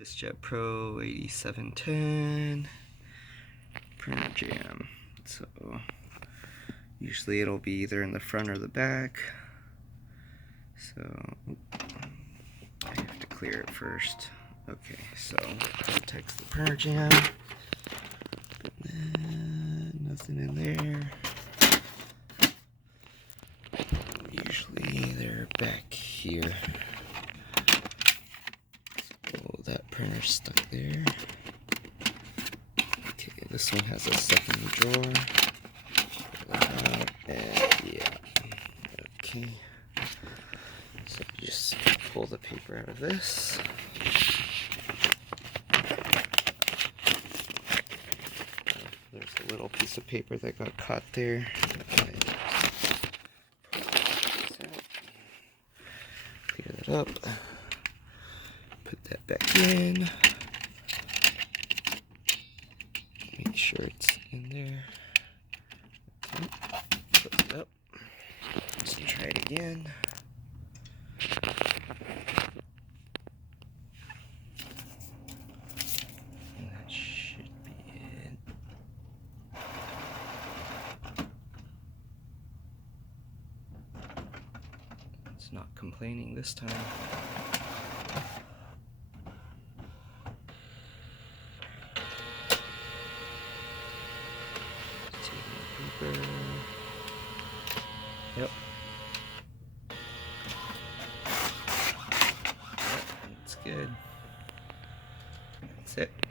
OfficeJet Pro 8710 printer jam. So usually it'll be either in the front or the back. So I have to clear it first. Okay, so text the printer jam. Nothing in there. Usually they're back here. So that printer's stuck there. Okay, this one has a second drawer. And yeah. Okay. So you just pull the paper out of this. There's a little piece of paper that got caught there. Clear that up. Put that back in. Make sure it's in there. Okay. Close it up. Let's try it again. And that should be it. It's not complaining this time. Taking the paper. Yep.